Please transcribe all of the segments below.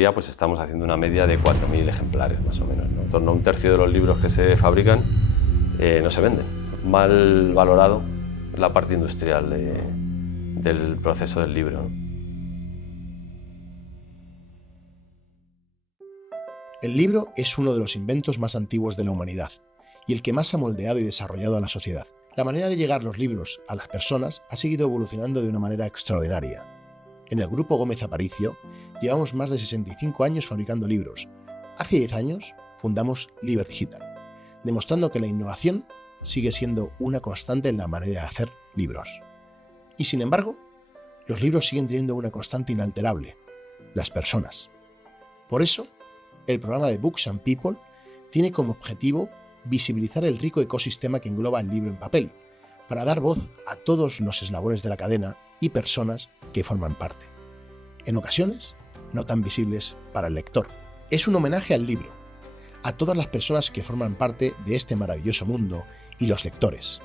Ya pues estamos haciendo una media de 4.000 ejemplares más o menos, ¿no? En torno a un tercio de los libros que se fabrican no se venden. Mal valorado la parte industrial del proceso del libro, ¿no? El libro es uno de los inventos más antiguos de la humanidad y el que más ha moldeado y desarrollado a la sociedad. La manera de llegar los libros a las personas ha seguido evolucionando de una manera extraordinaria. En el Grupo Gómez Aparicio llevamos más de 65 años fabricando libros. Hace 10 años fundamos Liber Digital, demostrando que la innovación sigue siendo una constante en la manera de hacer libros. Y sin embargo, los libros siguen teniendo una constante inalterable: las personas. Por eso, el programa de Books and People tiene como objetivo visibilizar el rico ecosistema que engloba el libro en papel, para dar voz a todos los eslabones de la cadena y personas que forman parte. En ocasiones, no tan visibles para el lector. Es un homenaje al libro, a todas las personas que forman parte de este maravilloso mundo y los lectores.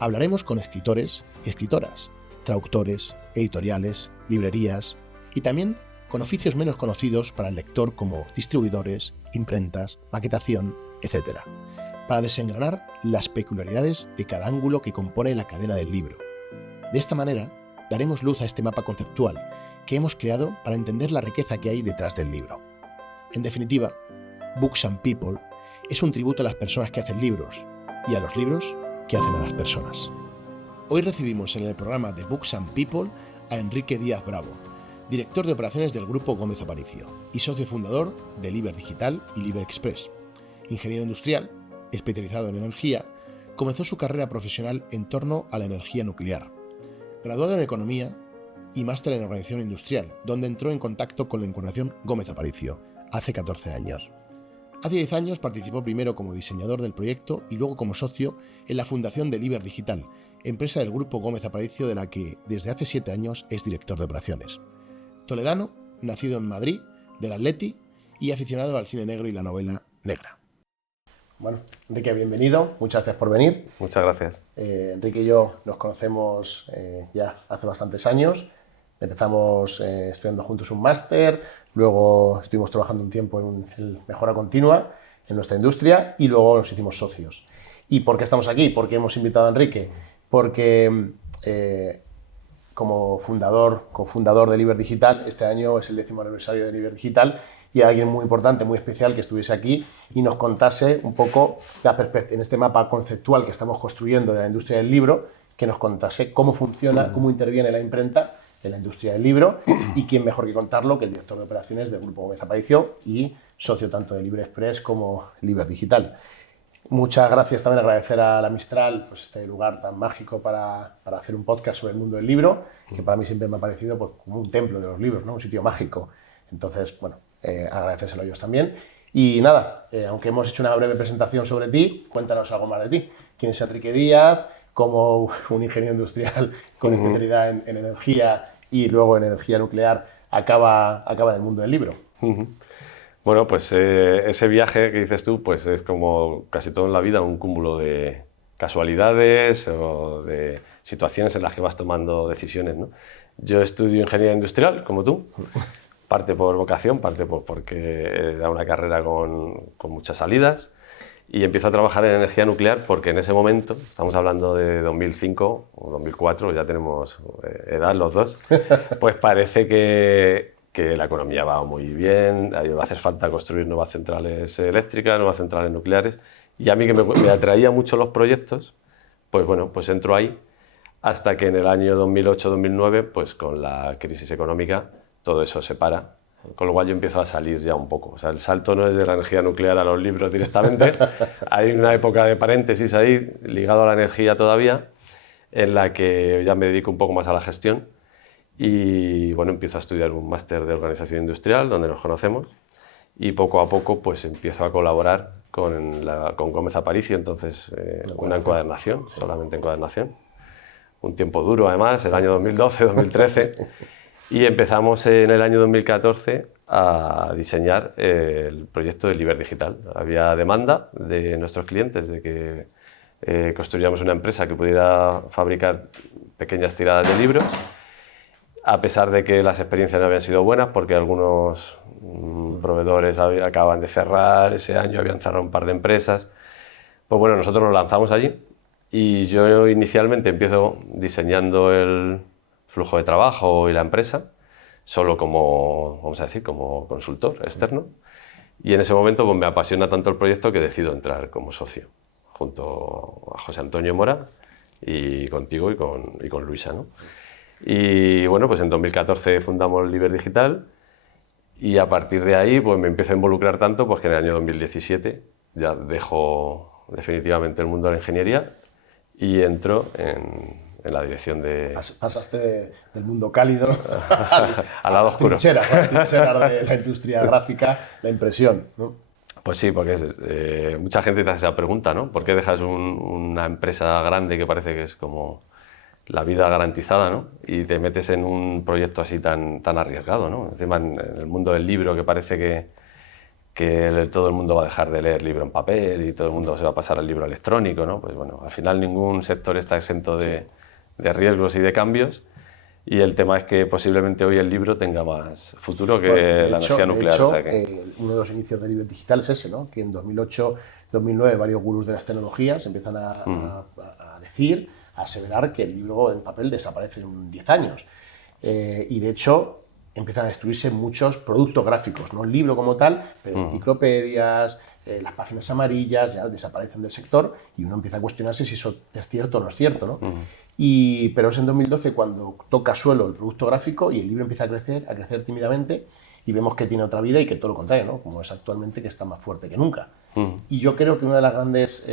Hablaremos con escritores y escritoras, traductores, editoriales, librerías y también con oficios menos conocidos para el lector como distribuidores, imprentas, maquetación, etc., para desengranar las peculiaridades de cada ángulo que compone la cadena del libro. De esta manera, daremos luz a este mapa conceptual que hemos creado para entender la riqueza que hay detrás del libro. En definitiva, Books and People es un tributo a las personas que hacen libros y a los libros que hacen a las personas. Hoy recibimos en el programa de Books and People a Enrique Díaz Bravo, director de operaciones del Grupo Gómez Aparicio y socio fundador de Liber Digital y Liber Express. Ingeniero industrial, especializado en energía, comenzó su carrera profesional en torno a la energía nuclear. Graduado en Economía y máster en Organización Industrial, donde entró en contacto con la Encuadernación Gómez Aparicio hace 14 años. Hace 10 años participó primero como diseñador del proyecto y luego como socio en la fundación de Liber Digital, empresa del Grupo Gómez Aparicio de la que desde hace 7 años es director de operaciones. Toledano, nacido en Madrid, del Atleti y aficionado al cine negro y la novela negra. Bueno, Enrique, bienvenido. Muchas gracias por venir. Muchas gracias. Enrique y yo nos conocemos ya hace bastantes años. Empezamos estudiando juntos un máster, luego estuvimos trabajando un tiempo en mejora continua en nuestra industria y luego nos hicimos socios. ¿Y por qué estamos aquí? ¿Por qué hemos invitado a Enrique? Porque como cofundador de Liber Digital, este año es el 10º aniversario de Liber Digital y hay alguien muy importante, muy especial que estuviese aquí y nos contase un poco en este mapa conceptual que estamos construyendo de la industria del libro, que nos contase cómo funciona, cómo interviene la imprenta en la industria del libro y quién mejor que contarlo que el director de operaciones del Grupo Gómez Aparicio y socio tanto de Liber Express como Liber Digital. Muchas gracias, también agradecer a la Mistral pues este lugar tan mágico para hacer un podcast sobre el mundo del libro, que para mí siempre me ha parecido pues, como un templo de los libros, ¿no? Un sitio mágico. Entonces, bueno, agradecérselo a ellos también. Y nada, aunque hemos hecho una breve presentación sobre ti, cuéntanos algo más de ti. ¿Quién es Enrique Díaz? Como un ingeniero industrial con especialidad en energía y luego en energía nuclear acaba en el mundo del libro. Bueno, pues ese viaje que dices tú, pues es como casi todo en la vida, un cúmulo de casualidades o de situaciones en las que vas tomando decisiones, ¿no? Yo estudio ingeniería industrial, como tú, parte por vocación, parte porque era una carrera con muchas salidas, y empiezo a trabajar en energía nuclear porque en ese momento, estamos hablando de 2005 o 2004, ya tenemos edad los dos, pues parece que la economía va muy bien, va a hacer falta construir nuevas centrales eléctricas, nuevas centrales nucleares, y a mí que me atraía mucho los proyectos, pues bueno, pues entro ahí, hasta que en el año 2008-2009, pues con la crisis económica, todo eso se para, con lo cual yo empiezo a salir ya un poco. O sea, el salto no es de la energía nuclear a los libros directamente, hay una época de paréntesis ahí, ligado a la energía todavía, en la que ya me dedico un poco más a la gestión, y bueno, empiezo a estudiar un máster de organización industrial, donde nos conocemos, y poco a poco pues empiezo a colaborar con Gómez Aparicio, entonces una encuadernación, solamente encuadernación. Un tiempo duro además, el año 2012-2013, y empezamos en el año 2014 a diseñar el proyecto de Liber Digital. Había demanda de nuestros clientes de que construyamos una empresa que pudiera fabricar pequeñas tiradas de libros, a pesar de que las experiencias no habían sido buenas porque algunos proveedores acaban de cerrar ese año, habían cerrado un par de empresas. Pues bueno, nosotros nos lanzamos allí y yo inicialmente empiezo diseñando el flujo de trabajo y la empresa, solo como, vamos a decir, como consultor externo. Y en ese momento pues, me apasiona tanto el proyecto que decido entrar como socio, junto a José Antonio Mora y contigo y con Luisa, ¿no? Y bueno, pues en 2014 fundamos Liber Digital y a partir de ahí pues me empiezo a involucrar tanto pues que en el año 2017 ya dejo definitivamente el mundo de la ingeniería y entro en la dirección de... Pasaste del mundo cálido al lado oscuro. A las trincheras de la industria gráfica, la impresión, ¿no? Pues sí, porque mucha gente te hace esa pregunta, ¿no? ¿Por qué dejas una empresa grande que parece que es como la vida garantizada, ¿no? Y te metes en un proyecto así tan arriesgado, ¿no? Encima en el mundo del libro que parece que todo el mundo va a dejar de leer libro en papel y todo el mundo se va a pasar al libro electrónico, ¿no? Pues bueno, al final ningún sector está exento de riesgos y de cambios y el tema es que posiblemente hoy el libro tenga más futuro que la energía nuclear. De hecho, o sea que... uno de los inicios de Liber Digital es ese, ¿no? Que en 2008-2009 varios gurús de las tecnologías empiezan a decir, a aseverar que el libro en papel desaparece en 10 años. Y de hecho empiezan a destruirse muchos productos gráficos, no el libro como tal, pero enciclopedias, las páginas amarillas ya desaparecen del sector y uno empieza a cuestionarse si eso es cierto o no es cierto, ¿no? Pero es en 2012 cuando toca suelo el producto gráfico y el libro empieza a crecer tímidamente y vemos que tiene otra vida y que todo lo contrario, ¿no? Como es actualmente, que está más fuerte que nunca. Y yo creo que uno de los grandes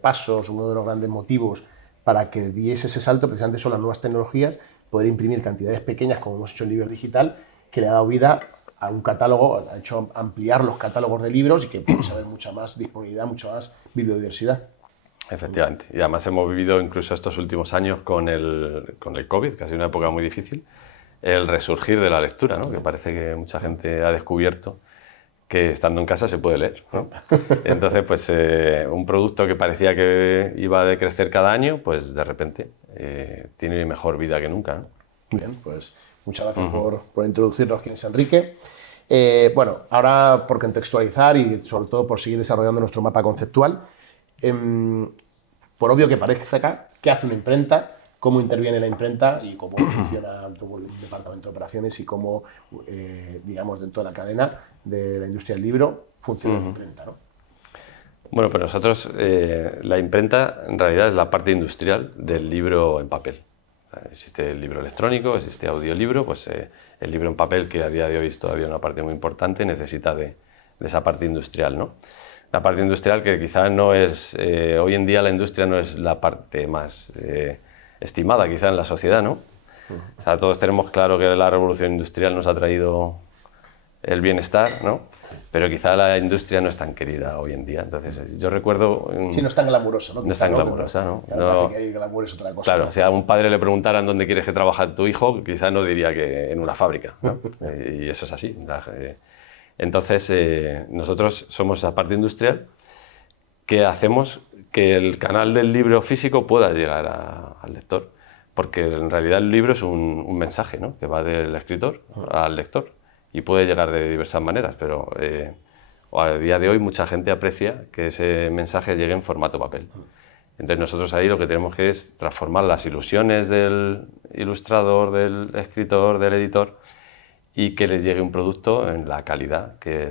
pasos, uno de los grandes motivos para que diese ese salto precisamente son las nuevas tecnologías, poder imprimir cantidades pequeñas como hemos hecho en Liber Digital, que le ha dado vida a un catálogo, ha hecho ampliar los catálogos de libros y que podemos haber mucha más disponibilidad, mucha más bibliodiversidad. Efectivamente, y además hemos vivido incluso estos últimos años con el COVID, que ha sido una época muy difícil, el resurgir de la lectura, ¿no? Que parece que mucha gente ha descubierto que estando en casa se puede leer, ¿no? Entonces, pues un producto que parecía que iba a decrecer cada año, pues de repente tiene mejor vida que nunca, ¿no? Bien, pues muchas gracias por introducirnos quién es Enrique. Bueno, ahora por contextualizar y sobre todo por seguir desarrollando nuestro mapa conceptual, por obvio que parezca, ¿qué hace una imprenta? ¿Cómo interviene la imprenta y cómo funciona todo el departamento de operaciones y cómo, digamos, dentro de la cadena de la industria del libro funciona la imprenta, ¿no? Bueno, pues nosotros, la imprenta en realidad es la parte industrial del libro en papel. Existe el libro electrónico, existe audiolibro, pues el libro en papel, que a día de hoy es todavía una parte muy importante, necesita de esa parte industrial, ¿no? La parte industrial que quizás no es, hoy en día la industria no es la parte más estimada quizá en la sociedad, ¿no? O sea, todos tenemos claro que la revolución industrial nos ha traído el bienestar, ¿no? Pero quizá la industria no es tan querida hoy en día. Entonces, yo recuerdo... Sí, no es tan glamurosa, ¿no? No es tan glamurosa, ¿no? Claro, que hay glamour es otra cosa. Claro, si a un padre le preguntaran dónde quieres que trabaje tu hijo, quizá no diría que en una fábrica, ¿no? Y eso es así. Entonces, nosotros somos esa parte industrial que hacemos que el canal del libro físico pueda llegar al lector, porque en realidad el libro es un mensaje, ¿no? Que va del escritor al lector y puede llegar de diversas maneras, pero a día de hoy mucha gente aprecia que ese mensaje llegue en formato papel. Entonces nosotros ahí lo que tenemos que es transformar las ilusiones del ilustrador, del escritor, del editor y que le llegue un producto en la calidad que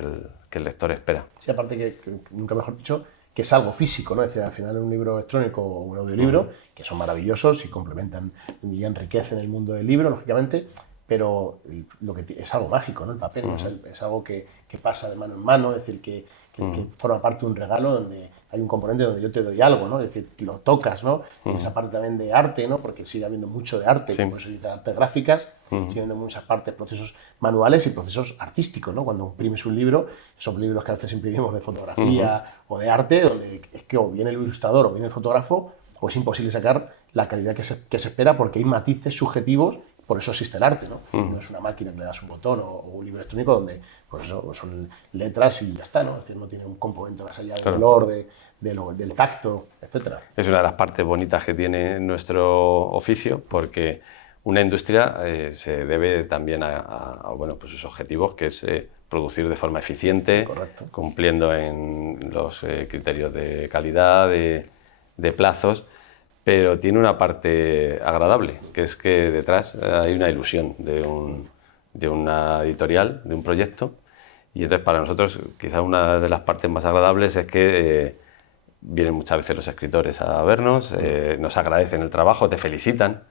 el lector espera. Sí, aparte que nunca mejor dicho, que es algo físico, ¿no? Es decir, al final un libro electrónico o un audiolibro, que son maravillosos y complementan y enriquecen el mundo del libro, lógicamente, pero lo que es algo mágico, ¿no? El papel, ¿no? Es algo que pasa de mano en mano, es decir, que forma parte de un regalo donde hay un componente donde yo te doy algo, ¿no? Es decir, lo tocas, ¿no? Esa parte también de arte, ¿no? Porque sigue habiendo mucho de arte, como se dice, artes gráficas, sigue habiendo muchas partes, procesos manuales y procesos artísticos, ¿no? Cuando imprimes un libro, son libros que a veces imprimimos de fotografía o de arte, donde es que o viene el ilustrador o viene el fotógrafo, o es imposible sacar la calidad que se espera porque hay matices subjetivos. Por eso existe el arte, ¿no? No es una máquina que le das un botón o un libro electrónico donde pues eso, son letras y ya está, ¿no? Es decir, no tiene un componente más allá del olor, del tacto, etc. Es una de las partes bonitas que tiene nuestro oficio porque una industria se debe también bueno, pues sus objetivos, que es producir de forma eficiente, Correcto. cumpliendo en los criterios de calidad, de plazos, pero tiene una parte agradable, que es que detrás hay una ilusión de una editorial, de un proyecto, y entonces para nosotros quizá una de las partes más agradables es que vienen muchas veces los escritores a vernos, nos agradecen el trabajo, te felicitan.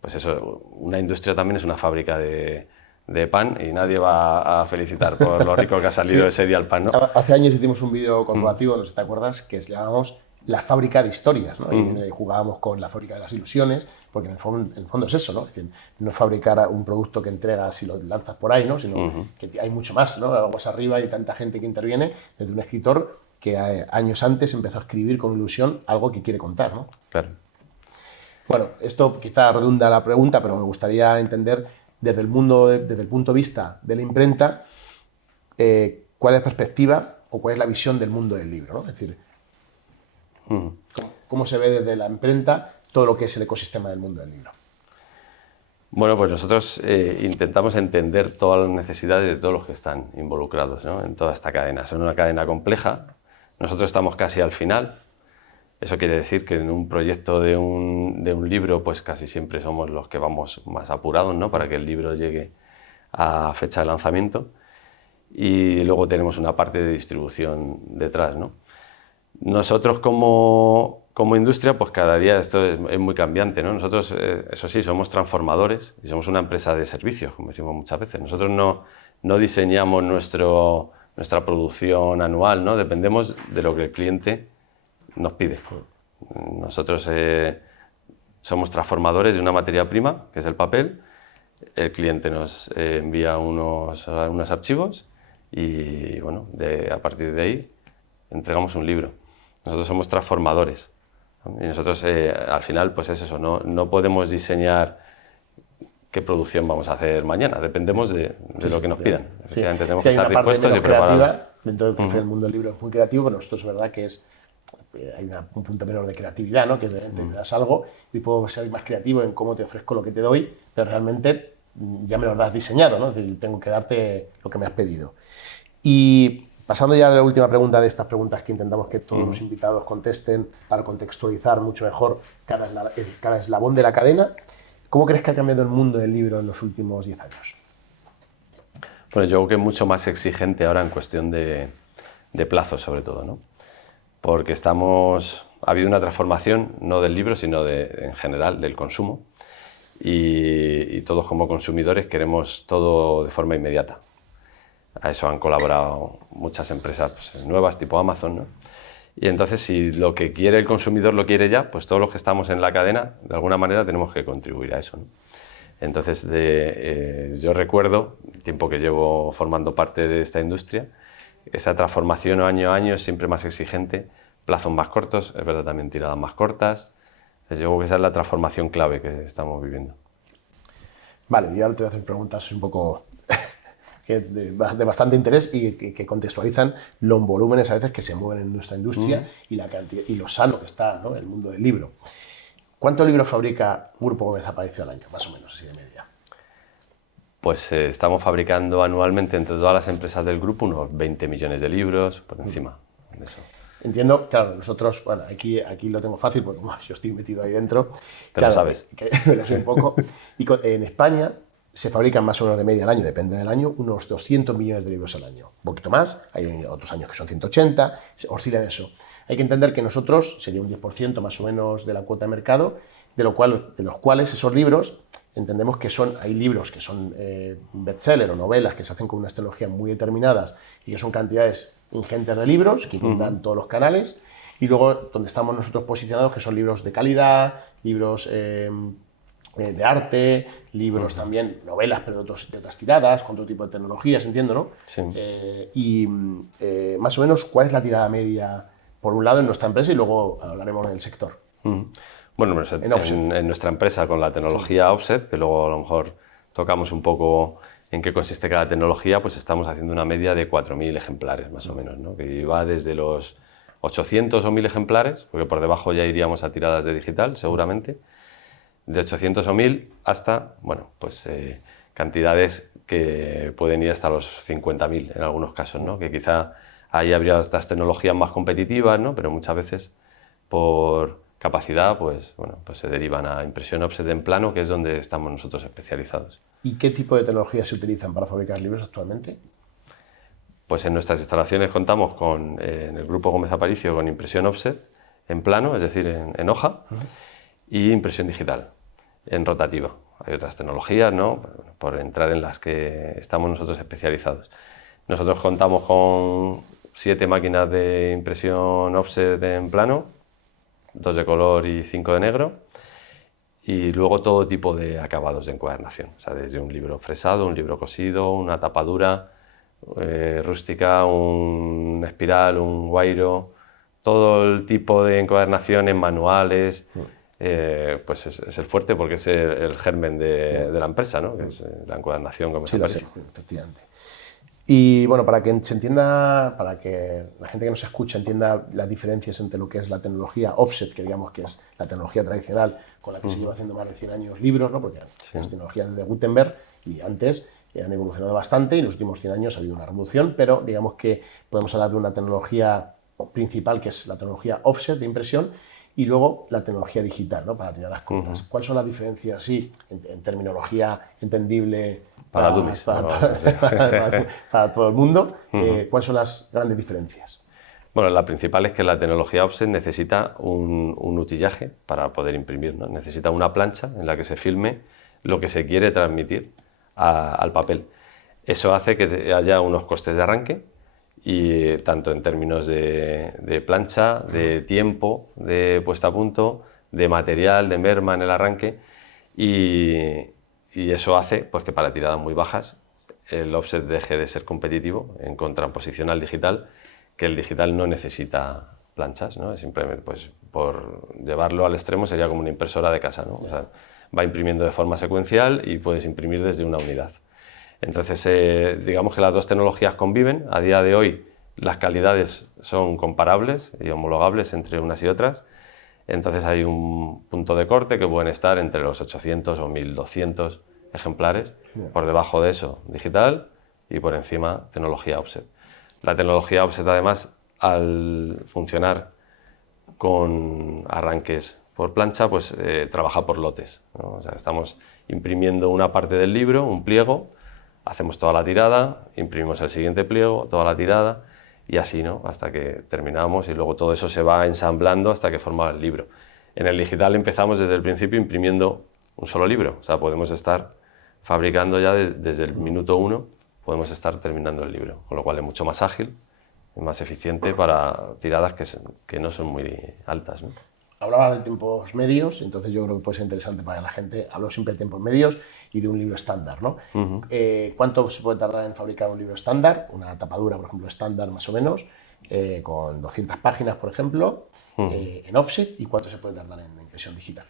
Pues eso, una industria también es una fábrica de pan y nadie va a felicitar por lo rico que ha salido Sí. ese día el pan, ¿no? Hace años hicimos un vídeo corporativo, no sé si te acuerdas, que llamábamos La fábrica de historias, ¿no? Y jugábamos con la fábrica de las ilusiones, porque en el fondo es eso, ¿no? Es decir, no es fabricar un producto que entregas y lo lanzas por ahí, ¿no? Sino que hay mucho más, ¿no? Aguas arriba y tanta gente que interviene, desde un escritor que años antes empezó a escribir con ilusión algo que quiere contar, ¿no? Claro. Bueno, esto quizá redunda la pregunta, pero me gustaría entender desde el punto de vista de la imprenta, cuál es la perspectiva o cuál es la visión del mundo del libro, ¿no? Es decir, cómo se ve desde la imprenta todo lo que es el ecosistema del mundo del libro. Bueno, pues nosotros intentamos entender todas las necesidades de todos los que están involucrados, ¿no? En toda esta cadena. Son una cadena compleja. Nosotros estamos casi al final. Eso quiere decir que en un proyecto de un libro, pues casi siempre somos los que vamos más apurados, ¿no? Para que el libro llegue a fecha de lanzamiento. Y luego tenemos una parte de distribución detrás, ¿no? Nosotros como industria, pues cada día esto es muy cambiante, ¿no? Nosotros, eso sí, somos transformadores y somos una empresa de servicios, como decimos muchas veces. Nosotros no diseñamos nuestra producción anual, ¿no? Dependemos de lo que el cliente nos pide. Nosotros somos transformadores de una materia prima, que es el papel. El cliente nos envía unos archivos y, bueno, a partir de ahí entregamos un libro. Nosotros somos transformadores. Y nosotros, al final, pues es eso, no podemos diseñar qué producción vamos a hacer mañana, dependemos de lo que nos pidan. Efectivamente, tenemos que estar dispuestos y preparados. Dentro del mundo del libro es muy creativo, pero nosotros es verdad que hay un punto menor de creatividad, ¿no? Que es te das algo y puedo ser más creativo en cómo te ofrezco lo que te doy, pero realmente ya me lo has diseñado, ¿no? Es decir, tengo que darte lo que me has pedido. Y pasando ya a la última pregunta de estas preguntas que intentamos que todos los invitados contesten para contextualizar mucho mejor cada eslabón de la cadena, ¿cómo crees que ha cambiado el mundo del libro en los últimos 10 años? Bueno, yo creo que es mucho más exigente ahora en cuestión de plazos, sobre todo, ¿no? Porque ha habido una transformación, no del libro, sino en general del consumo, y todos como consumidores queremos todo de forma inmediata. A eso han colaborado muchas empresas pues, nuevas, tipo Amazon, ¿no? Y entonces, si lo que quiere el consumidor lo quiere ya, pues todos los que estamos en la cadena, de alguna manera tenemos que contribuir a eso, ¿no? Entonces, yo recuerdo, el tiempo que llevo formando parte de esta industria, esa transformación año a año es siempre más exigente, plazos más cortos, es verdad también tiradas más cortas. Entonces, yo creo que esa es la transformación clave que estamos viviendo. Vale, y ahora te voy a hacer preguntas un poco de bastante interés y que contextualizan los volúmenes a veces que se mueven en nuestra industria y la cantidad, y lo sano que está, ¿no? El mundo del libro. ¿Cuántos libros fabrica Grupo Gómez Aparicio al año, más o menos, así de media? Pues estamos fabricando anualmente entre todas las empresas del grupo unos 20 millones de libros, por encima de eso. Entiendo, claro, nosotros, bueno, aquí lo tengo fácil porque como yo estoy metido ahí dentro. Lo sabes. Me lo sé un poco. Y en España se fabrican más o menos de media al año, depende del año, unos 200 millones de libros al año. Un poquito más, hay otros años que son 180, oscila en eso. Hay que entender que nosotros, sería un 10% más o menos de la cuota de mercado, de los cuales esos libros, entendemos que hay libros que son bestseller o novelas que se hacen con unas tecnologías muy determinadas y que son cantidades ingentes de libros que inundan todos los canales, y luego donde estamos nosotros posicionados, que son libros de calidad, libros de arte, libros también, novelas, pero de otras tiradas, con otro tipo de tecnologías, entiendo, ¿no? Sí. Más o menos, ¿cuál es la tirada media, por un lado, en nuestra empresa y luego hablaremos del sector? Bueno, en nuestra empresa con la tecnología Offset, que luego a lo mejor tocamos un poco en qué consiste cada tecnología, pues estamos haciendo una media de 4.000 ejemplares, más o menos, ¿no? Que va desde los 800 o 1.000 ejemplares, porque por debajo ya iríamos a tiradas de digital, seguramente, de 800 o 1000 hasta, bueno, pues cantidades que pueden ir hasta los 50.000 en algunos casos, ¿no? Que quizá ahí habría otras tecnologías más competitivas, ¿no? Pero muchas veces por capacidad, pues, bueno, pues se derivan a impresión offset en plano, que es donde estamos nosotros especializados. ¿Y qué tipo de tecnologías se utilizan para fabricar libros actualmente? Pues en nuestras instalaciones contamos con, en el grupo Gómez Aparicio, con impresión offset en plano, es decir, en hoja, y impresión digital, en rotativa. Hay otras tecnologías, ¿no? Por entrar en las que estamos nosotros especializados. Nosotros contamos con 7 máquinas de impresión offset en plano, 2 de color y 5 de negro, y luego todo tipo de acabados de encuadernación, o sea, desde un libro fresado, un libro cosido, una tapadura rústica, un espiral, un guairo, todo el tipo de encuadernaciones, manuales, pues es el fuerte porque es el germen de la empresa, ¿no? Que es la encuadernación como Sí, se efectivamente. Y bueno, para que se entienda, para que la gente que nos escucha entienda las diferencias entre lo que es la tecnología offset, que digamos que es la tecnología tradicional con la que se lleva haciendo más de 100 años libros, ¿no? Porque las tecnologías de Gutenberg y antes han evolucionado bastante y en los últimos 100 años ha habido una revolución, pero digamos que podemos hablar de una tecnología principal que es la tecnología offset de impresión y luego la tecnología digital, ¿no? Para tiradas cortas. ¿Cuáles son las diferencias, sí, en terminología entendible para todo el mundo? ¿Cuáles son las grandes diferencias? Bueno, la principal es que la tecnología offset necesita un utillaje para poder imprimir, ¿no? Necesita una plancha en la que se filme lo que se quiere transmitir al papel. Eso hace que haya unos costes de arranque, y tanto en términos de plancha, de tiempo, de puesta a punto, de material, de merma en el arranque, y eso hace pues, que para tiradas muy bajas el offset deje de ser competitivo en contraposición al digital, que el digital no necesita planchas, ¿no? Es simplemente, pues, por llevarlo al extremo sería como una impresora de casa, ¿no? O sea, va imprimiendo de forma secuencial y puedes imprimir desde una unidad. Entonces, digamos que las dos tecnologías conviven. A día de hoy las calidades son comparables y homologables entre unas y otras. Entonces hay un punto de corte que pueden estar entre los 800 o 1200 ejemplares. Por debajo de eso, digital, y por encima, tecnología offset. La tecnología offset, además, al funcionar con arranques por plancha, pues trabaja por lotes, ¿no? O sea, estamos imprimiendo una parte del libro, un pliego, hacemos toda la tirada, imprimimos el siguiente pliego, toda la tirada, y así, ¿no? Hasta que terminamos, y luego todo eso se va ensamblando hasta que forma el libro. En el digital empezamos desde el principio imprimiendo un solo libro, o sea, podemos estar fabricando ya desde el minuto 1, podemos estar terminando el libro, con lo cual es mucho más ágil y más eficiente para tiradas que no son muy altas, ¿no? Hablaba de tiempos medios, entonces yo creo que puede ser interesante para la gente. Hablo siempre de tiempos medios y de un libro estándar, ¿no? ¿Cuánto se puede tardar en fabricar un libro estándar? Una tapadura, por ejemplo, estándar más o menos, con 200 páginas, por ejemplo, en offset, ¿y cuánto se puede tardar en impresión digital?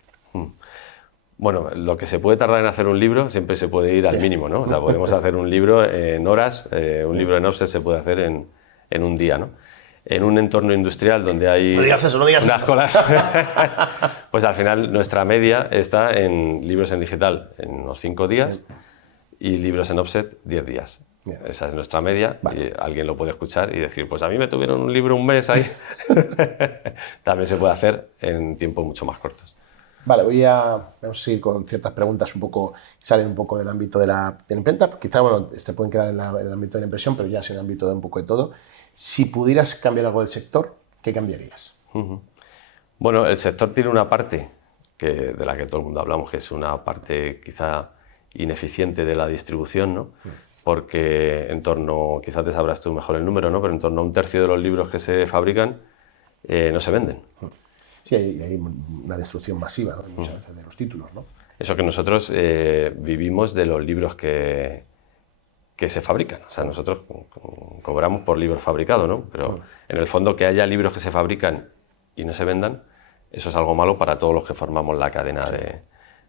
Bueno, lo que se puede tardar en hacer un libro siempre se puede ir al mínimo, ¿no? O sea, podemos hacer un libro en horas, un libro en offset se puede hacer en un día, ¿no? En un entorno industrial donde hay unas colas, pues al final nuestra media está en libros en digital en unos 5 días y libros en offset 10 días. Esa es nuestra media, y alguien lo puede escuchar y decir, pues a mí me tuvieron un libro un mes ahí. También se puede hacer en tiempos mucho más cortos. Vale, vamos a seguir con ciertas preguntas un poco, salen un poco del ámbito de la imprenta. Quizá, bueno, pueden quedar en el ámbito de la impresión, pero ya es en el ámbito de un poco de todo. Si pudieras cambiar algo del sector, ¿qué cambiarías? Bueno, el sector tiene una parte de la que todo el mundo hablamos, que es una parte quizá ineficiente de la distribución, ¿no? Porque en torno, quizás te sabrás tú mejor el número, ¿no? Pero en torno a 1/3 de los libros que se fabrican no se venden. Sí, hay una destrucción masiva, ¿no? Muchas veces de los títulos, ¿no? Eso que nosotros vivimos de los libros que se fabrican. O sea, nosotros cobramos por libros fabricados, ¿no? Pero en el fondo que haya libros que se fabrican y no se vendan, eso es algo malo para todos los que formamos la cadena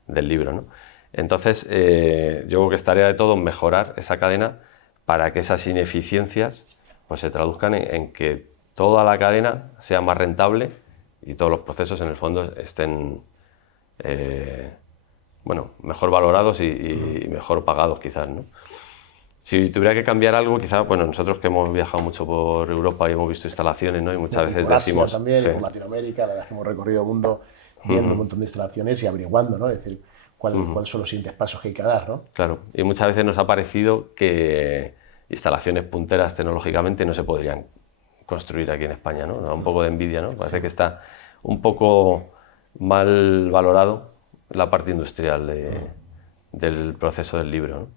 del libro, ¿no? Entonces, yo creo que es tarea de todos mejorar esa cadena para que esas ineficiencias pues, se traduzcan en que toda la cadena sea más rentable y todos los procesos en el fondo estén bueno, mejor valorados y mejor pagados quizás, ¿no? Si tuviera que cambiar algo, quizás, bueno, nosotros que hemos viajado mucho por Europa y hemos visto instalaciones, ¿no? Y muchas veces por Asia decimos... también, sí. y por Latinoamérica, la verdad es que hemos recorrido el mundo viendo un montón de instalaciones y averiguando, ¿no? Es decir, cuáles son los siguientes pasos que hay que dar, ¿no? Claro, y muchas veces nos ha parecido que instalaciones punteras tecnológicamente no se podrían construir aquí en España, ¿no? Da un poco de envidia, ¿no? Parece que está un poco mal valorado la parte industrial del proceso del libro, ¿no?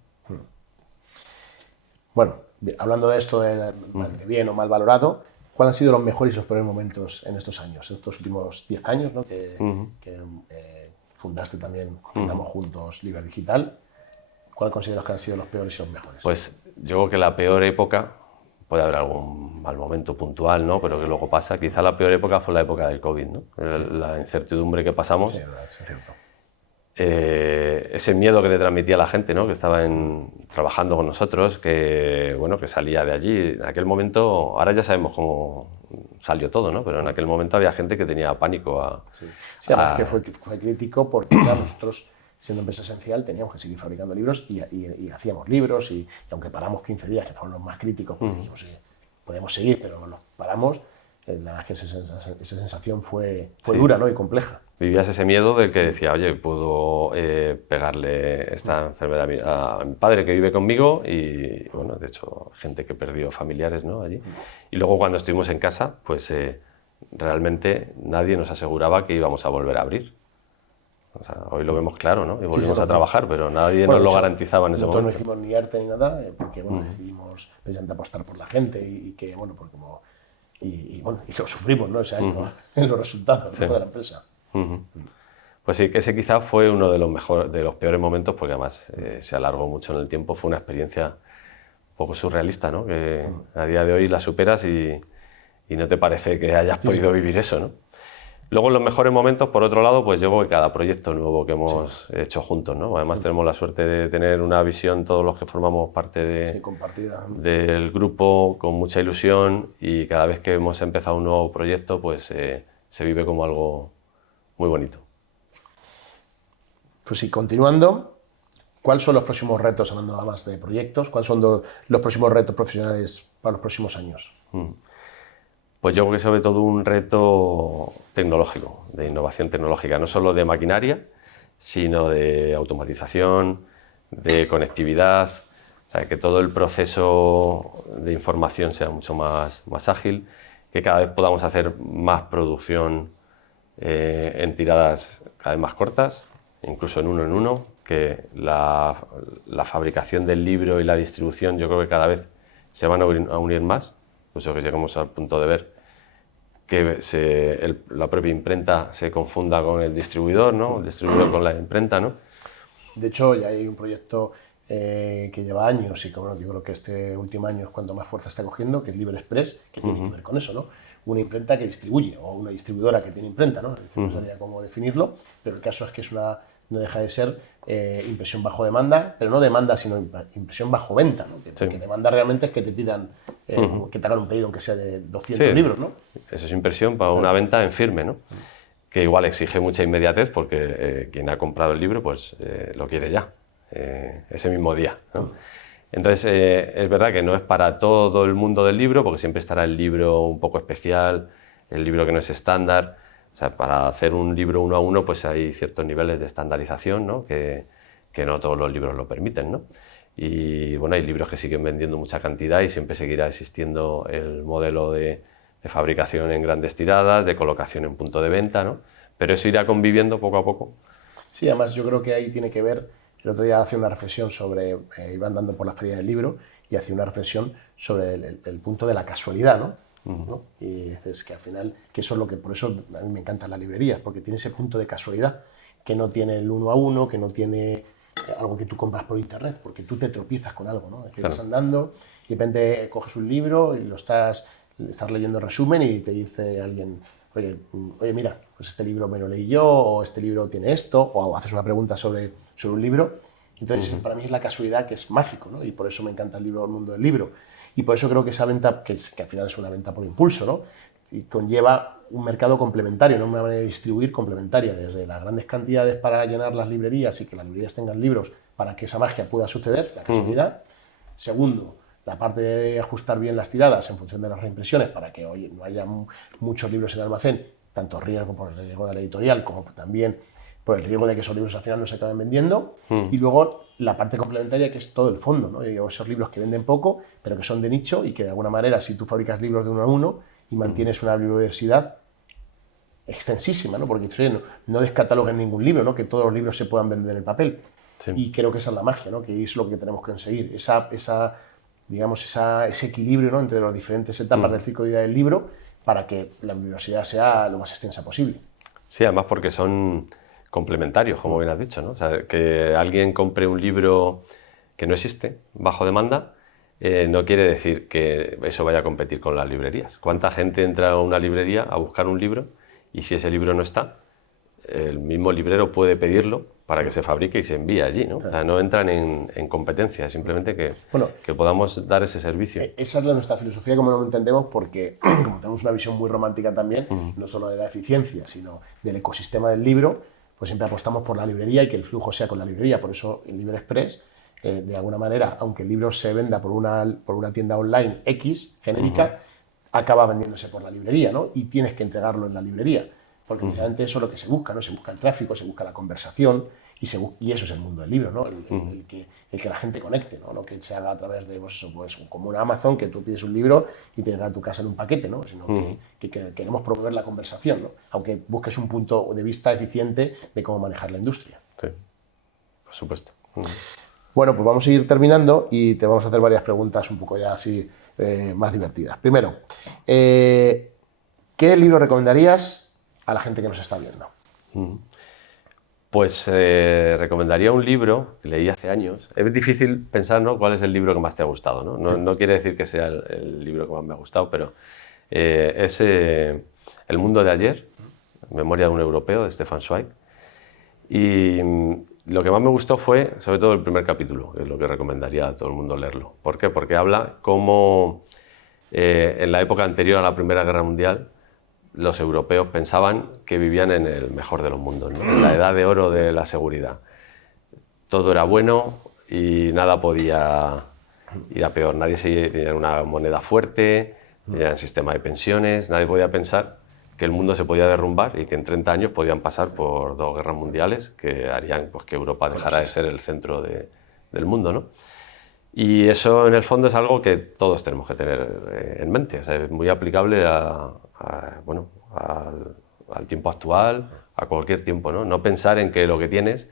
Bueno, hablando de esto de bien o mal valorado, ¿cuáles han sido los mejores y los peores momentos en estos años, en estos últimos 10 años, ¿no? que fundaste también, fundamos juntos Liber Digital? ¿Cuál consideras que han sido los peores y los mejores? Pues yo creo que la peor época, puede haber algún mal momento puntual, ¿no? Pero que luego pasa, quizá la peor época fue la época del COVID, ¿no? La incertidumbre que pasamos. Sí, verdad, es cierto. Ese miedo que te transmitía la gente, ¿no? Que estaba trabajando con nosotros, que, bueno, que salía de allí. En aquel momento, ahora ya sabemos cómo salió todo, ¿no? Pero en aquel momento había gente que tenía pánico Sí, además que fue crítico porque claro, nosotros, siendo empresa esencial, teníamos que seguir fabricando libros y hacíamos libros y aunque paramos 15 días, que fueron los más críticos, porque dijimos, podemos seguir, pero los paramos, la verdad es que esa sensación fue dura, ¿no? Y compleja. Vivías ese miedo del que decía, oye, puedo pegarle esta enfermedad a mi padre que vive conmigo y, bueno, de hecho, gente que perdió familiares, ¿no? Allí. Y luego cuando estuvimos en casa, pues realmente nadie nos aseguraba que íbamos a volver a abrir. O sea, hoy lo vemos claro, ¿no? Y volvimos a trabajar, pero nadie nos lo garantizaba en ese momento. Nosotros no hicimos ni ERTE ni nada, porque bueno, decidimos precisamente apostar por la gente y que, bueno, porque como... Y bueno, y lo sufrimos, ¿no? Ese año, en los resultados, ¿no? De la empresa. Pues sí, que ese quizá fue uno de los peores momentos, porque además se alargó mucho en el tiempo. Fue una experiencia un poco surrealista, ¿no? Que a día de hoy la superas y no te parece que hayas podido vivir eso, ¿no? Luego, en los mejores momentos, por otro lado, pues yo creo que cada proyecto nuevo que hemos hecho juntos, ¿no? Además tenemos la suerte de tener una visión, todos los que formamos parte del grupo, con mucha ilusión, y cada vez que hemos empezado un nuevo proyecto, pues se vive como algo muy bonito. Pues sí, continuando, ¿cuáles son los próximos retos, hablando más de proyectos, cuáles son los próximos retos profesionales para los próximos años? Pues yo creo que sobre todo un reto tecnológico, de innovación tecnológica, no solo de maquinaria, sino de automatización, de conectividad, o sea, que todo el proceso de información sea mucho más ágil, que cada vez podamos hacer más producción en tiradas cada vez más cortas, incluso en uno, que la fabricación del libro y la distribución yo creo que cada vez se van a unir más, incluso que lleguemos al punto de ver que la propia imprenta se confunda con el distribuidor, ¿no? El distribuidor con la imprenta, ¿no? De hecho, ya hay un proyecto que lleva años y que bueno, yo creo que este último año es cuando más fuerza está cogiendo, que es Libre Express, que tiene que ver con eso, ¿no? Una imprenta que distribuye o una distribuidora que tiene imprenta, ¿no? Es decir, no sabría cómo definirlo, pero el caso es que no deja de ser impresión bajo demanda, pero no demanda, sino impresión bajo venta, ¿no? Que demanda realmente es que te pidan, que te hagan un pedido, aunque sea de 200 libros, ¿no? Eso es impresión para una venta en firme, ¿no? Que igual exige mucha inmediatez porque quien ha comprado el libro pues lo quiere ya, ese mismo día, ¿no? Entonces es verdad que no es para todo el mundo del libro, porque siempre estará el libro un poco especial, el libro que no es estándar. O sea, para hacer un libro 1 a 1 pues hay ciertos niveles de estandarización, ¿no? Que no todos los libros lo permiten, ¿no? Y bueno, hay libros que siguen vendiendo mucha cantidad y siempre seguirá existiendo el modelo de fabricación en grandes tiradas, de colocación en punto de venta, ¿no? Pero eso irá conviviendo poco a poco. Sí, además yo creo que ahí tiene que ver, el otro día hacía una reflexión sobre, iba andando por la feria del libro y hacía una reflexión sobre el punto de la casualidad, ¿no? ¿No? Y es que al final, que eso es lo que, por eso a mí me encantan las librerías, porque tiene ese punto de casualidad, que no tiene el 1 a 1, que no tiene algo que tú compras por internet, porque tú te tropiezas con algo, ¿no? Es decir, vas andando y de repente coges un libro y lo estás leyendo el resumen y te dice alguien, oye, mira, pues este libro me lo leí yo, o este libro tiene esto, o haces una pregunta sobre un libro. Entonces, para mí es la casualidad que es mágico, ¿no? Y por eso me encanta el mundo del libro. Y por eso creo que esa venta, que al final es una venta por impulso, ¿no? y conlleva un mercado complementario, ¿no? Una manera de distribuir complementaria, desde las grandes cantidades para llenar las librerías y que las librerías tengan libros para que esa magia pueda suceder, la casualidad. Segundo, la parte de ajustar bien las tiradas en función de las reimpresiones para que no haya muchos libros en el almacén, tanto riesgo por el riesgo de la editorial como también por el riesgo de que esos libros al final no se acaben vendiendo. Y luego la parte complementaria, que es todo el fondo, ¿no? Esos libros que venden poco, pero que son de nicho y que de alguna manera, si tú fabricas libros de uno a uno y mantienes una biodiversidad extensísima, ¿no? Porque no descataloguen ningún libro, ¿no? Que todos los libros se puedan vender en el papel. Sí. Y creo que esa es la magia, ¿no? Que es lo que tenemos que conseguir, ese equilibrio, ¿no? Entre las diferentes etapas del ciclo de vida del libro para que la biodiversidad sea lo más extensa posible. Sí, además porque son complementarios, como bien has dicho, ¿no? O sea, que alguien compre un libro que no existe, bajo demanda, no quiere decir que eso vaya a competir con las librerías. ¿Cuánta gente entra a una librería a buscar un libro y si ese libro no está, el mismo librero puede pedirlo para que se fabrique y se envíe allí, ¿no? Claro. O sea, no entran en competencia, simplemente que podamos dar ese servicio. Esa es nuestra filosofía, como lo entendemos, porque como tenemos una visión muy romántica también, no solo de la eficiencia, sino del ecosistema del libro, pues siempre apostamos por la librería y que el flujo sea con la librería. Por eso el Libro Express, de alguna manera, aunque el libro se venda por una tienda online X, genérica, acaba vendiéndose por la librería, ¿no? Y tienes que entregarlo en la librería. Porque precisamente eso es lo que se busca, ¿no? Se busca el tráfico, se busca la conversación y eso es el mundo del libro, ¿no? El que la gente conecte, ¿no? No que se haga a través de, pues, como una Amazon, que tú pides un libro y te llega a tu casa en un paquete, ¿no? Sino que queremos promover la conversación, ¿no? Aunque busques un punto de vista eficiente de cómo manejar la industria. Sí, por supuesto. Bueno, pues vamos a ir terminando y te vamos a hacer varias preguntas un poco ya así más divertidas. Primero, ¿qué libro recomendarías a la gente que nos está viendo? Pues recomendaría un libro que leí hace años. Es difícil pensar, ¿no?, cuál es el libro que más te ha gustado, ¿no? No quiere decir que sea el libro que más me ha gustado, pero es El mundo de ayer, Memoria de un europeo, de Stefan Zweig. Y lo que más me gustó fue, sobre todo, el primer capítulo, que es lo que recomendaría a todo el mundo leerlo. ¿Por qué? Porque habla cómo en la época anterior a la Primera Guerra Mundial los europeos pensaban que vivían en el mejor de los mundos, ¿no? En la edad de oro de la seguridad. Todo era bueno y nada podía ir a peor. Nadie tenía una moneda fuerte, tenía un sistema de pensiones, nadie podía pensar que el mundo se podía derrumbar y que en 30 años podían pasar por 2 guerras mundiales que harían, pues, que Europa dejara de ser el centro del mundo, ¿no? Y eso, en el fondo, es algo que todos tenemos que tener en mente. O sea, es muy aplicable al tiempo actual, a cualquier tiempo, ¿no? No pensar en que lo que tienes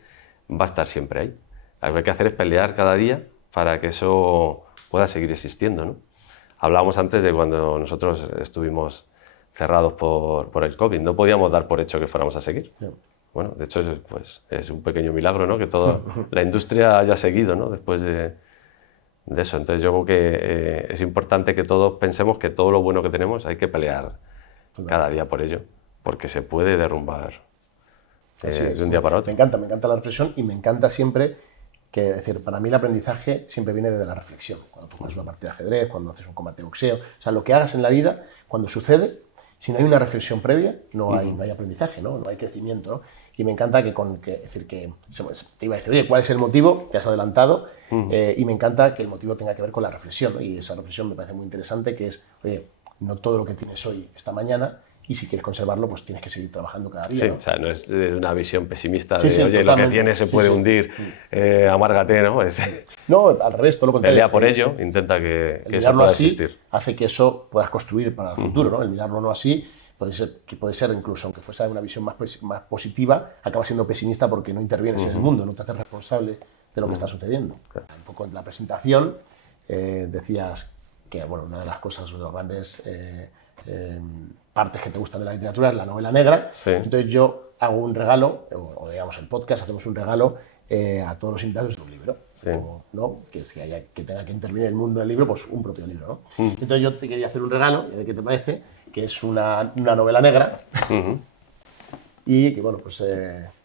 va a estar siempre ahí. Lo que hay que hacer es pelear cada día para que eso pueda seguir existiendo, ¿no? Hablábamos antes de cuando nosotros estuvimos cerrados por el COVID. No podíamos dar por hecho que fuéramos a seguir. Bueno, de hecho, pues, es un pequeño milagro, ¿no?, que toda la industria haya seguido, ¿no?, después de eso. Entonces yo creo que es importante que todos pensemos que todo lo bueno que tenemos hay que pelear cada día por ello, porque se puede derrumbar de un día para otro. Me encanta la reflexión y me encanta siempre que, es decir, para mí el aprendizaje siempre viene desde la reflexión. Cuando tú juegas una partida de ajedrez, cuando haces un combate de boxeo, o sea, lo que hagas en la vida, cuando sucede, si no hay una reflexión previa, no hay aprendizaje, ¿no? No hay crecimiento, ¿no? Y me encanta te iba a decir, oye, ¿cuál es el motivo? Te has adelantado. Y me encanta que el motivo tenga que ver con la reflexión, ¿no? Y esa reflexión me parece muy interesante, que es, oye, no todo lo que tienes hoy está mañana, y si quieres conservarlo, pues tienes que seguir trabajando cada día, sí, ¿no? O sea, no es una visión pesimista de, oye, lo que tienes se puede hundir, amárgate, ¿no? No, al revés, todo lo contrario. Pelea por ello, intenta que eso pueda existir. Hace que eso puedas construir para el futuro, ¿no? El mirarlo no así, puede ser incluso, aunque fuese una visión más positiva, acaba siendo pesimista porque no intervienes en el mundo, no te haces responsable de lo que está sucediendo. Claro. Un poco en la presentación decías que, bueno, una de las cosas, de las grandes partes que te gustan de la literatura es la novela negra. Sí. Entonces yo hago un regalo, o digamos el podcast, hacemos un regalo a todos los invitados de un libro. Sí. ¿No? Que tenga que intervenir el mundo del libro, pues un propio libro, ¿no? Entonces yo te quería hacer un regalo, y a ver qué te parece, que es una novela negra. Y que, bueno, pues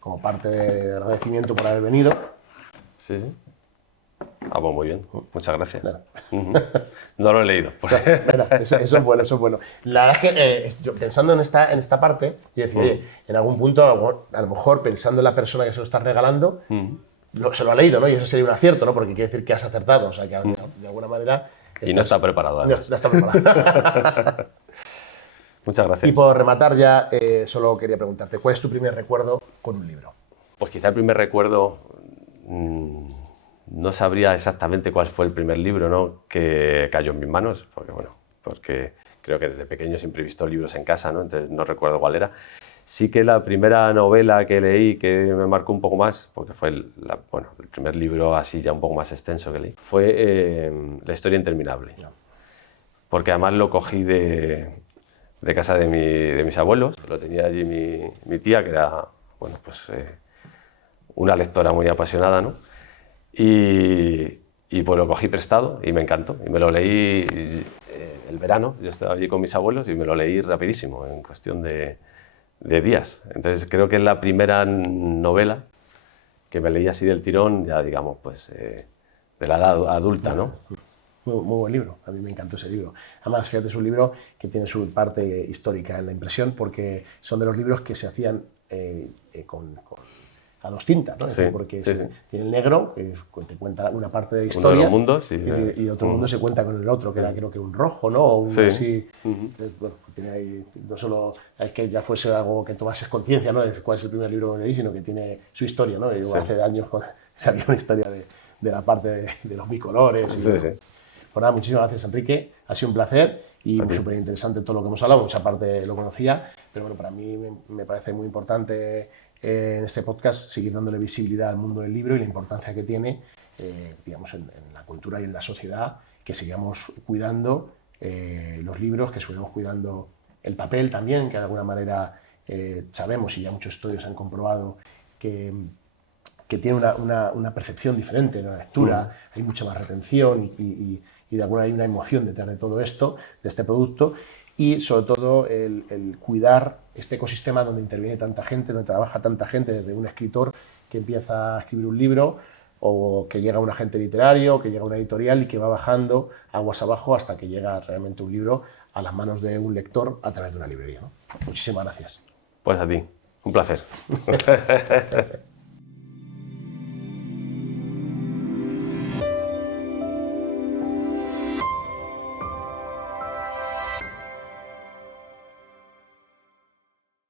como parte de agradecimiento por haber venido, sí. Ah, pues muy bien, muchas gracias. Nada. No lo he leído. Mira, eso es bueno, eso es bueno. La verdad es que yo, pensando en esta parte, yo decía, oye, en algún punto, a lo mejor pensando en la persona que se lo está regalando, se lo ha leído, ¿no? Y eso sería un acierto, ¿no? Porque quiere decir que has acertado, o sea, que de alguna manera... Y no está preparado. No está preparado. Muchas gracias. Y por rematar ya, solo quería preguntarte, ¿cuál es tu primer recuerdo con un libro? Pues quizá el primer recuerdo, no sabría exactamente cuál fue el primer libro, ¿no?, que cayó en mis manos, porque creo que desde pequeño siempre he visto libros en casa, ¿no? Entonces no recuerdo cuál era. Sí que la primera novela que leí que me marcó un poco más, porque fue el primer libro así ya un poco más extenso que leí, fue La historia interminable. Porque además lo cogí de casa de mis abuelos, lo tenía allí mi tía, que era una lectora muy apasionada, ¿no? Y pues lo cogí prestado y me encantó. Y me lo leí el verano, yo estaba allí con mis abuelos y me lo leí rapidísimo, en cuestión de días. Entonces creo que es la primera novela que me leí así del tirón, ya digamos, pues de la edad adulta, ¿no? Muy buen libro, a mí me encantó ese libro. Además, fíjate, es un libro que tiene su parte histórica en la impresión, porque son de los libros que se hacían a dos cintas, ¿no? Sí, porque sí. tiene el negro, que te cuenta una parte de la historia, uno de los mundos, y otro mundo se cuenta con el otro, que era creo que un rojo, ¿no? O un así. Entonces, bueno, tiene ahí, no solo es que ya fuese algo que tomases conciencia, ¿no?, de cuál es el primer libro que leí, sino que tiene su historia, ¿no? Y hace años salió una historia de la parte de los bicolores. Sí. Pues nada, muchísimas gracias, Enrique. Ha sido un placer y súper interesante todo lo que hemos hablado. Mucha parte lo conocía, pero bueno, para mí me parece muy importante en este podcast seguir dándole visibilidad al mundo del libro y la importancia que tiene, digamos, en la cultura y en la sociedad, que sigamos cuidando los libros, que sigamos cuidando el papel también, que de alguna manera sabemos, y ya muchos estudios han comprobado, que tiene una percepción diferente en la lectura, hay mucha más retención y de alguna manera hay una emoción detrás de todo esto, de este producto, y sobre todo el cuidar este ecosistema donde interviene tanta gente, donde trabaja tanta gente, desde un escritor que empieza a escribir un libro, o que llega un agente literario, que llega una editorial y que va bajando aguas abajo hasta que llega realmente un libro a las manos de un lector a través de una librería, ¿no? Muchísimas gracias. Pues a ti, un placer.